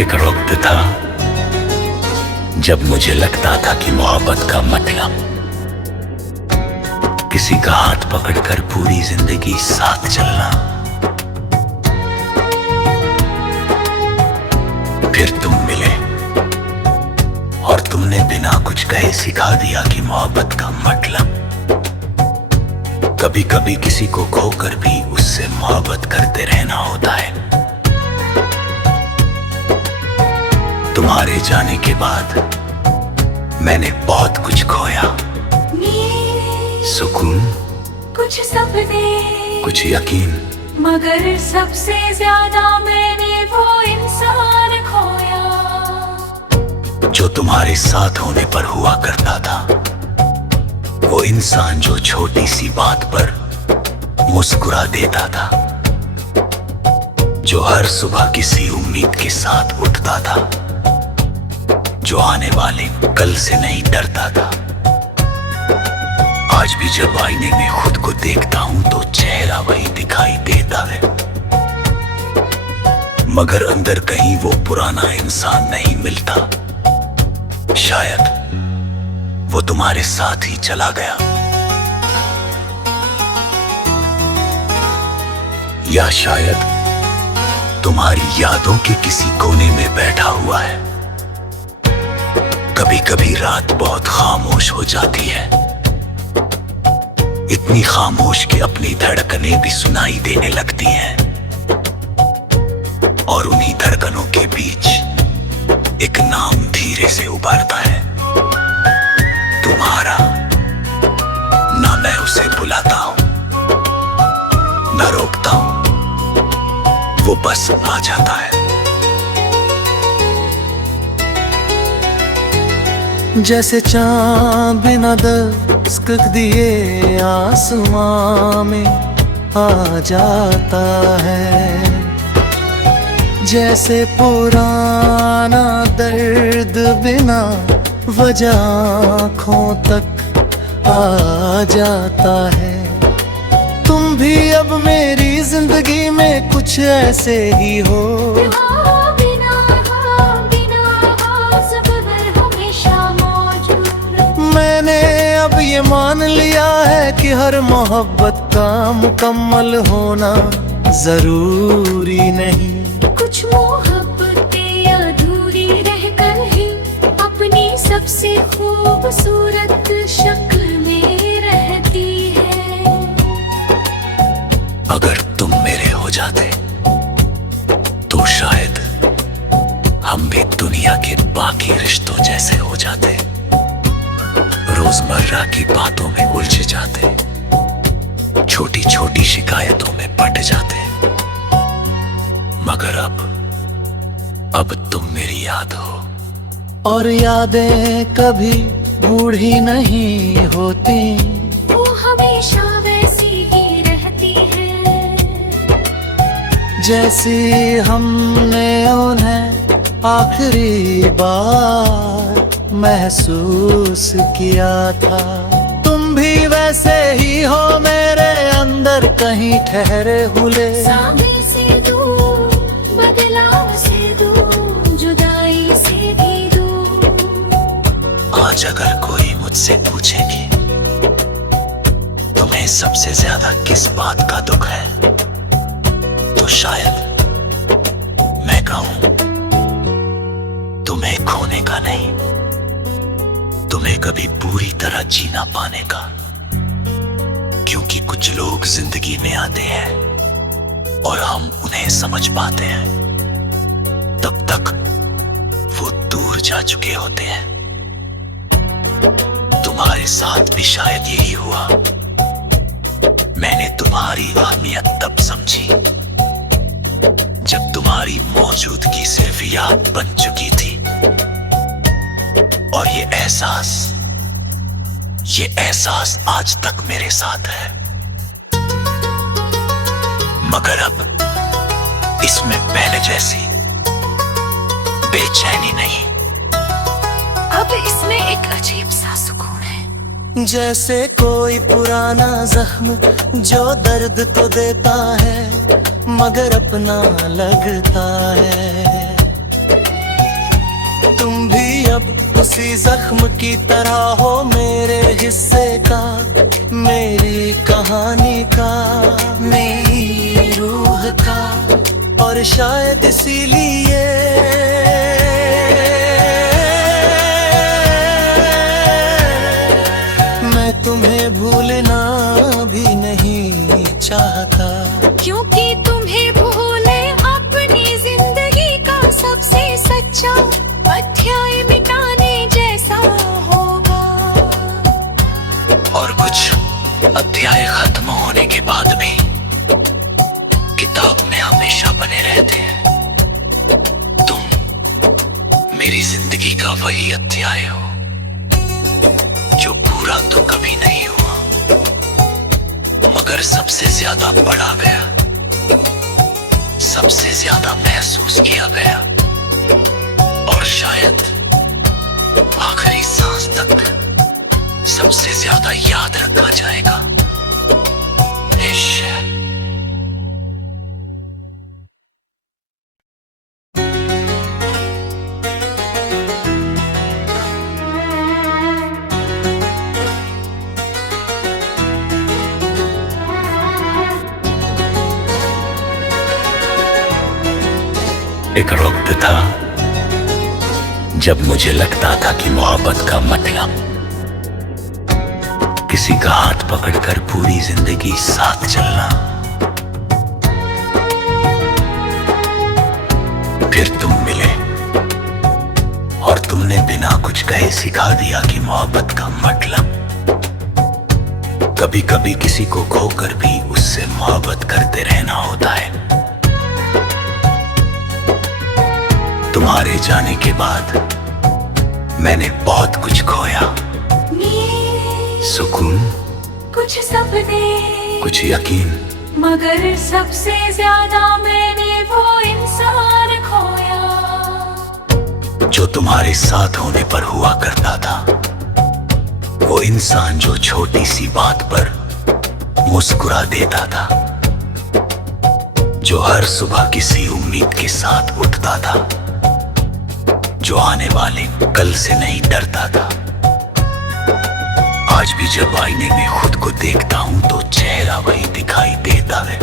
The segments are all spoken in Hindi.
एक वक्त था जब मुझे लगता था कि मोहब्बत का मतलब किसी का हाथ पकड़कर पूरी जिंदगी साथ चलना। फिर तुम मिले और तुमने बिना कुछ कहे सिखा दिया कि मोहब्बत का मतलब कभी कभी किसी को खोकर भी उससे मोहब्बत करते रहना होता है। तुम्हारे जाने के बाद मैंने बहुत कुछ खोया, सुकून, कुछ सपने, कुछ यकीन, मगर सबसे ज्यादा मैंने वो इंसान खोया जो तुम्हारे साथ होने पर हुआ करता था। वो इंसान जो छोटी सी बात पर मुस्कुरा देता था, जो हर सुबह किसी उम्मीद के साथ उठता था, जो आने वाले कल से नहीं डरता था। आज भी जब आईने में खुद को देखता हूं तो चेहरा वही दिखाई देता है, मगर अंदर कहीं वो पुराना इंसान नहीं मिलता। शायद वो तुम्हारे साथ ही चला गया, या शायद तुम्हारी यादों के किसी कोने में बैठा हुआ है। कभी कभी रात बहुत खामोश हो जाती है, इतनी खामोश कि अपनी धड़कनें भी सुनाई देने लगती हैं, और उन्हीं धड़कनों के बीच एक नाम धीरे से उभरता है, तुम्हारा। ना मैं उसे बुलाता हूं, ना रोकता हूं, वो बस आ जाता है। जैसे चांद बिना दस्तक दिए आसमां में आ जाता है, जैसे पुराना दर्द बिना वजह आँखों तक आ जाता है। तुम भी अब मेरी जिंदगी में कुछ ऐसे ही हो, मैंने अब ये मान लिया है कि हर मोहब्बत का मुकम्मल होना जरूरी नहीं। कुछ मोहब्बतें अधूरी रहकर ही अपनी सबसे खूबसूरत शक्ल में रहती है। अगर तुम मेरे हो जाते तो शायद हम भी दुनिया के बाकी रिश्तों जैसे हो जाते, रोजमर्रा की बातों में उलझ जाते, छोटी छोटी शिकायतों में पट जाते। मगर अब तुम मेरी याद हो, और यादें कभी बूढ़ी नहीं होती, वो हमेशा वैसी ही रहती है जैसी हमने उन्हें आखिरी बार महसूस किया था। तुम भी वैसे ही हो मेरे अंदर कहीं ठहरे हुए, सामने से दूर, बदलाव से दूर, जुदाई से भी दूर। आज अगर कोई मुझसे पूछेगी तुम्हें सबसे ज्यादा किस बात का दुख है, तो शायद मैं कहूं तुम्हें खोने का नहीं, तुम्हें कभी पूरी तरह जीना पाने का। क्योंकि कुछ लोग जिंदगी में आते हैं और हम उन्हें समझ पाते हैं, तब तक वो दूर जा चुके होते हैं। तुम्हारे साथ भी शायद यही हुआ। मैंने तुम्हारी अहमियत तब समझी जब तुम्हारी मौजूदगी सिर्फ याद बन चुकी थी, और ये एहसास आज तक मेरे साथ है। मगर अब इसमें पहले जैसी बेचैनी नहीं, अब इसमें एक अजीब सा सुकून है, जैसे कोई पुराना जख्म जो दर्द तो देता है मगर अपना लगता है। जख्म की तरह हो मेरे हिस्से का, मेरी कहानी का, मेरी रूह का। और शायद इसीलिए मैं तुम्हें भूलना भी नहीं चाहता, क्योंकि तुम्हें भूले अपनी जिंदगी का सबसे सच्चा अध्याय मिटाने जैसा होगा। और कुछ अध्याय खत्म होने के बाद भी किताब में हमेशा बने रहते हैं। तुम मेरी जिंदगी का वही अध्याय हो जो पूरा तो कभी नहीं हुआ, मगर सबसे ज्यादा पढ़ा गया, सबसे ज्यादा महसूस किया गया, और शायद आखिरी सांस तक सबसे ज्यादा याद रखा जाएगा। इश्क। एक वक्त था जब मुझे लगता था कि मोहब्बत का मतलब किसी का हाथ पकड़कर पूरी जिंदगी साथ चलना। फिर तुम मिले और तुमने बिना कुछ कहे सिखा दिया कि मोहब्बत का मतलब कभी कभी किसी को खोकर भी उससे मोहब्बत करते रहना होता है। तुम्हारे जाने के बाद मैंने बहुत कुछ खोया, सुकून, कुछ सपने, कुछ यकीन, मगर सबसे ज्यादा मैंने वो इंसान खोया जो तुम्हारे साथ होने पर हुआ करता था। वो इंसान जो छोटी सी बात पर मुस्कुरा देता था, जो हर सुबह किसी उम्मीद के साथ उठता था, जो आने वाले कल से नहीं डरता था। आज भी जब आईने में खुद को देखता हूं तो चेहरा वही दिखाई देता है,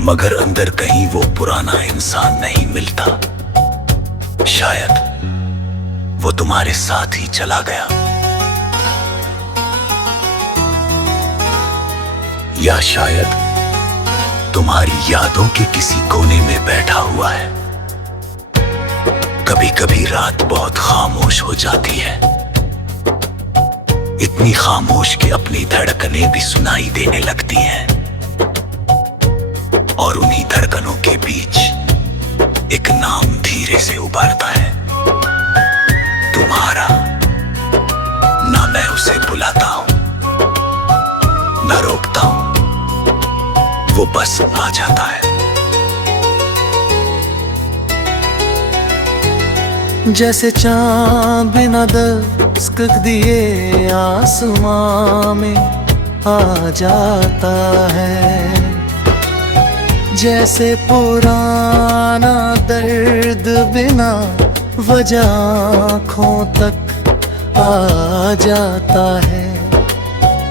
मगर अंदर कहीं वो पुराना इंसान नहीं मिलता। शायद वो तुम्हारे साथ ही चला गया, या शायद तुम्हारी यादों के किसी कोने में बैठा हुआ है। कभी कभी रात बहुत खामोश हो जाती है, इतनी खामोश कि अपनी धड़कनें भी सुनाई देने लगती हैं, और उन्हीं धड़कनों के बीच एक नाम धीरे से उभरता है, तुम्हारा। ना मैं उसे बुलाता हूं, ना रोकता हूं, वो बस आ जाता है। जैसे चांद बिना दस्तक दिए आसमां में आ जाता है, जैसे पुराना दर्द बिना वजह आँखों तक आ जाता है।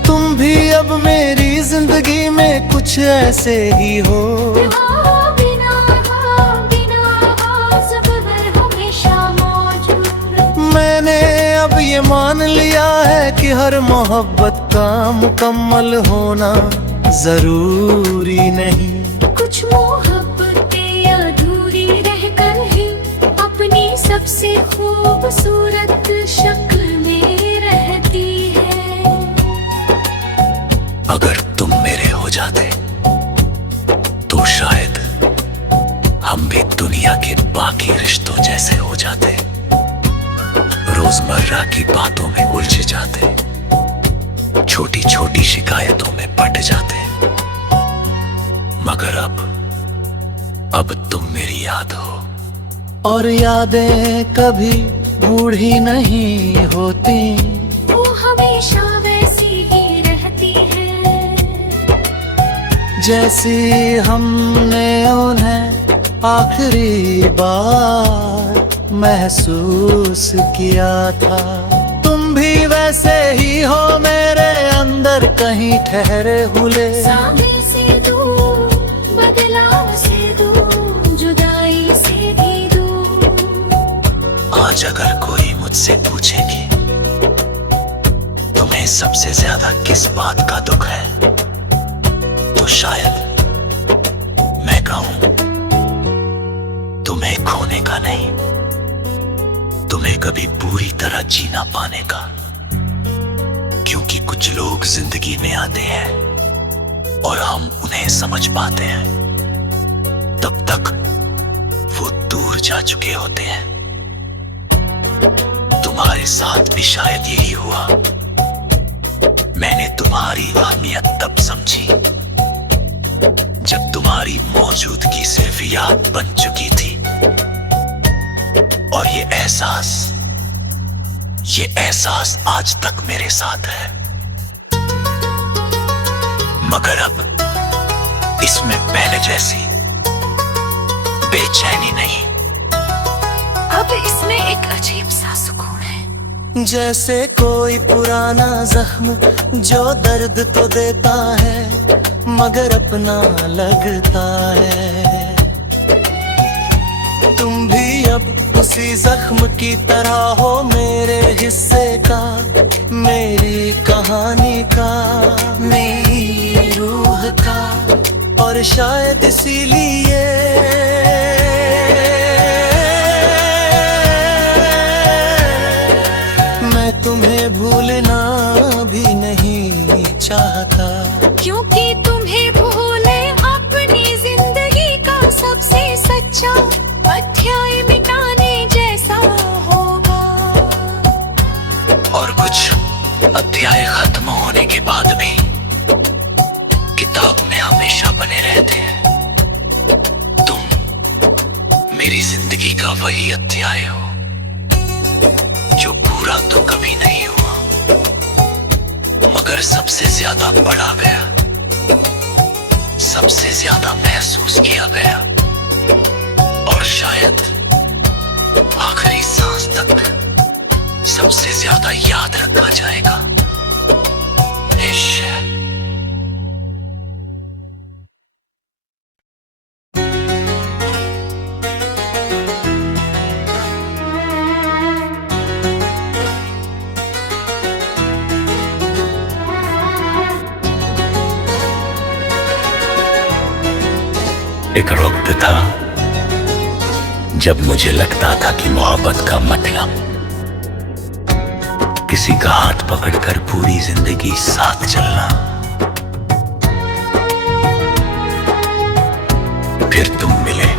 तुम भी अब मेरी जिंदगी में कुछ ऐसे ही हो, मैंने अब ये मान लिया है कि हर मोहब्बत का मुकम्मल होना जरूरी नहीं। कुछ मोहब्बतें अधूरी रहकर ही अपनी सबसे खूबसूरत शक्ल में रहती है। अगर तुम मेरे हो जाते तो शायद हम भी दुनिया के बाकी रिश्तों जैसे हो जाते, रोजमर्रा की बातों में उलझ जाते, छोटी छोटी शिकायतों में पट जाते। मगर अब तुम मेरी याद हो, और यादें कभी बूढ़ी नहीं होती, वो हमेशा वैसी ही रहती है जैसी हमने उन्हें आखिरी बार महसूस किया था। तुम भी वैसे ही हो मेरे अंदर कहीं ठहरे हुए। सामने से दूर, बदलाव से दूर, जुदाई से भी दूर। आज अगर कोई मुझसे पूछे कि तुम्हें सबसे ज्यादा किस बात का दुख है, तो शायद मैं कहूं तुम्हें खोने का नहीं, तुम्हें कभी पूरी तरह जी ना पाने का। क्योंकि कुछ लोग जिंदगी में आते हैं और हम उन्हें समझ पाते हैं, तब तक वो दूर जा चुके होते हैं। तुम्हारे साथ भी शायद यही हुआ। मैंने तुम्हारी अहमियत तब समझी जब तुम्हारी मौजूदगी सिर्फ याद बन चुकी थी। और ये एहसास आज तक मेरे साथ है। मगर अब इसमें पहले जैसी बेचैनी नहीं। अब इसमें एक अजीब सा सुकून है। जैसे कोई पुराना जख्म जो दर्द तो देता है मगर अपना लगता है। तुम भी अब उसी जख्म की तरह हो, मेरे हिस्से का, मेरी कहानी का, मेरी रूह का। और शायद इसीलिए मैं तुम्हें भूलना भी नहीं चाहता। क्योंकि तुम्हें भूले अपनी जिंदगी का सबसे सच्चा अध्याय मिटाने जैसा होगा। और कुछ अध्याय खत्म होने के बाद भी किताब में हमेशा बने रहते हैं। तुम मेरी जिंदगी का वही अध्याय हो जो पूरा तो कभी नहीं हुआ, मगर सबसे ज्यादा पढ़ा गया, सबसे ज्यादा महसूस किया गया। और शायद आखिरी सांस तक सबसे ज्यादा याद रखा जाएगा। इश्क। एक वक्त था जब मुझे लगता था कि मोहब्बत का मतलब किसी का हाथ पकड़कर पूरी जिंदगी साथ चलना। फिर तुम मिले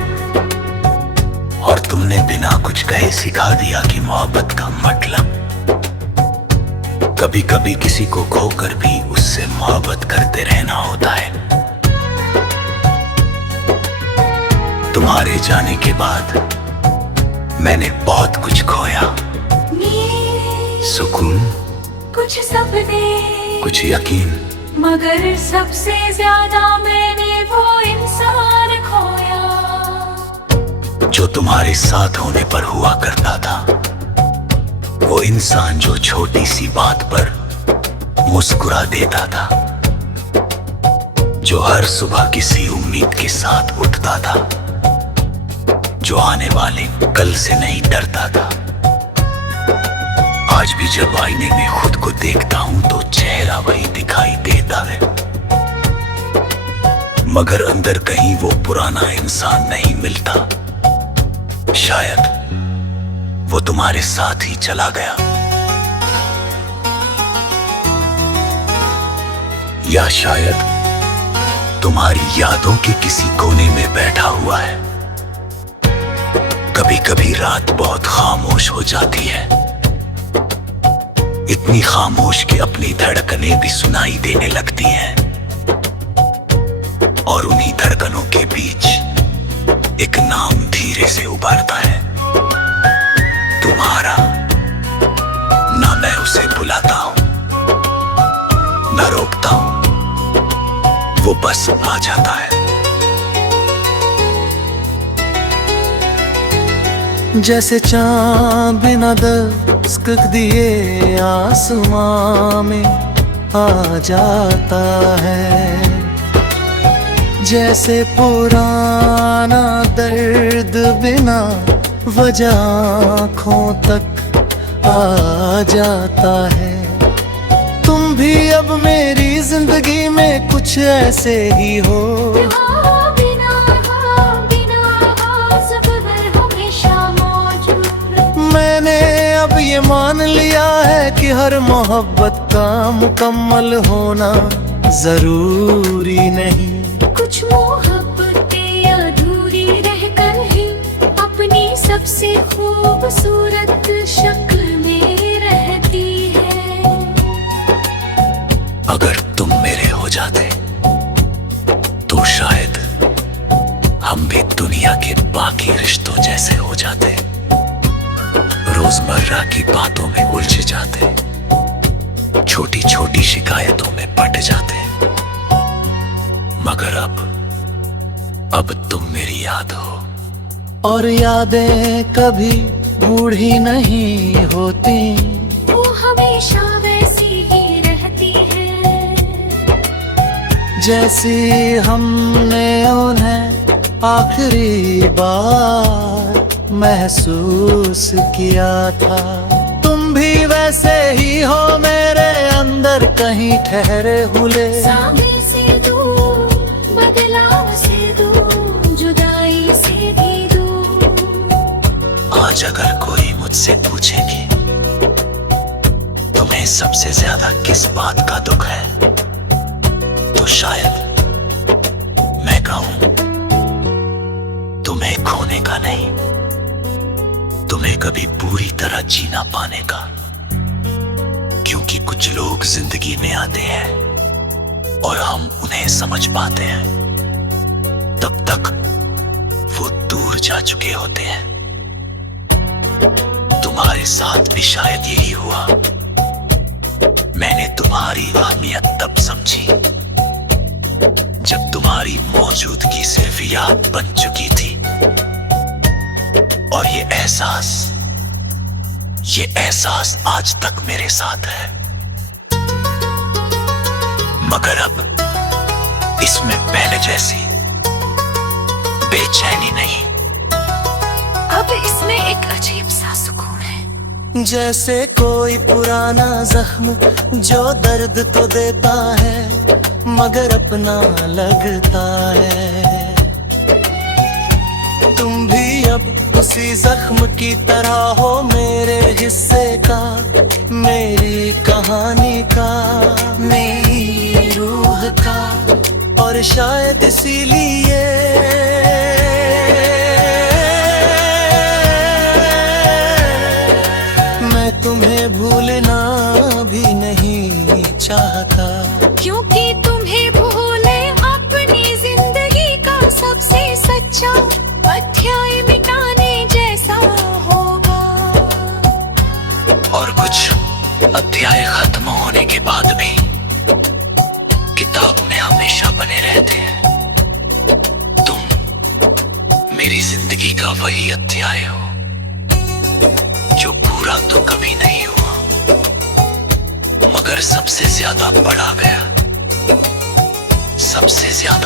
और तुमने बिना कुछ कहे सिखा दिया कि मोहब्बत का मतलब कभी कभी किसी को खोकर भी उससे मोहब्बत करते रहना होता है। तुम्हारे जाने के बाद मैंने बहुत कुछ खोया। सुकून, कुछ सपने, कुछ यकीन, मगर सबसे ज्यादा मैंने वो इंसान खोया जो तुम्हारे साथ होने पर हुआ करता था। वो इंसान जो छोटी सी बात पर मुस्कुरा देता था, जो हर सुबह किसी उम्मीद के साथ उठता था, जो आने वाले कल से नहीं डरता था। आज भी जब आईने में खुद को देखता हूं तो चेहरा वही दिखाई देता है, मगर अंदर कहीं वो पुराना इंसान नहीं मिलता। शायद वो तुम्हारे साथ ही चला गया, या शायद तुम्हारी यादों के किसी कोने में बैठा हुआ है। कभी कभी रात बहुत खामोश हो जाती है, इतनी खामोश कि अपनी धड़कनें भी सुनाई देने लगती हैं। और उन्हीं धड़कनों के बीच एक नाम धीरे से उभरता है, तुम्हारा। ना मैं उसे बुलाता हूं, ना रोकता हूं, वो बस आ जाता है। जैसे चांद बिना दस्तक दिए आसमां में आ जाता है, जैसे पुराना दर्द बिना वजह आँखों तक आ जाता है। तुम भी अब मेरी जिंदगी में कुछ ऐसे ही हो, मैंने अब ये मान लिया है कि हर मोहब्बत का मुकम्मल होना जरूरी नहीं। कुछ मोहब्बतें अधूरी रहकर ही अपनी सबसे खूबसूरत शक्ल में रहती है। अगर तुम मेरे हो जाते तो शायद हम भी दुनिया के बाकी रिश्तों जैसे हो जाते, रोजमर्रा की बातों में उलझ जाते, छोटी छोटी शिकायतों में पट जाते। मगर अब तुम मेरी याद हो, और यादें कभी बूढ़ी नहीं होती, वो हमेशा वैसी ही रहती है जैसी हमने उन्हें आखिरी बार महसूस किया था। तुम भी वैसे ही हो मेरे अंदर कहीं ठहरे हुए, सामने से दूर, बदलाव से दूर, जुदाई से भी दूर। आज अगर कोई मुझसे पूछे कि तुम्हें सबसे ज्यादा किस बात का दुख है, तो शायद मैं कहूं तुम्हें खोने का नहीं, तुम्हें कभी पूरी तरह जी ना पाने का। क्योंकि कुछ लोग जिंदगी में आते हैं और हम उन्हें समझ पाते हैं, तब तक वो दूर जा चुके होते हैं। तुम्हारे साथ भी शायद यही हुआ। मैंने तुम्हारी अहमियत तब समझी जब तुम्हारी मौजूदगी सिर्फ याद बन चुकी थी, और ये एहसास आज तक मेरे साथ है। मगर अब इसमें पहले जैसी बेचैनी नहीं, अब इसमें एक अजीब सा सुकून है, जैसे कोई पुराना जख्म जो दर्द तो देता है मगर अपना लगता है। तुम भी अब उसी जख्म की तरह हो, मेरे हिस्से का, मेरी कहानी का, मेरी रूह का, और शायद इसीलिए मैं तुम्हें भूलना भी नहीं चाहता। क्योंकि तुम्हें भूले अपनी जिंदगी का सबसे सच्चा अध्याय मिटाने जैसा होगा। और कुछ अध्याय खत्म होने के बाद भी किताब में हमेशा बने रहते हैं। तुम मेरी जिंदगी का वही अध्याय हो जो पूरा तो कभी नहीं हुआ, मगर सबसे ज्यादा पढ़ा गया, सबसे ज्यादा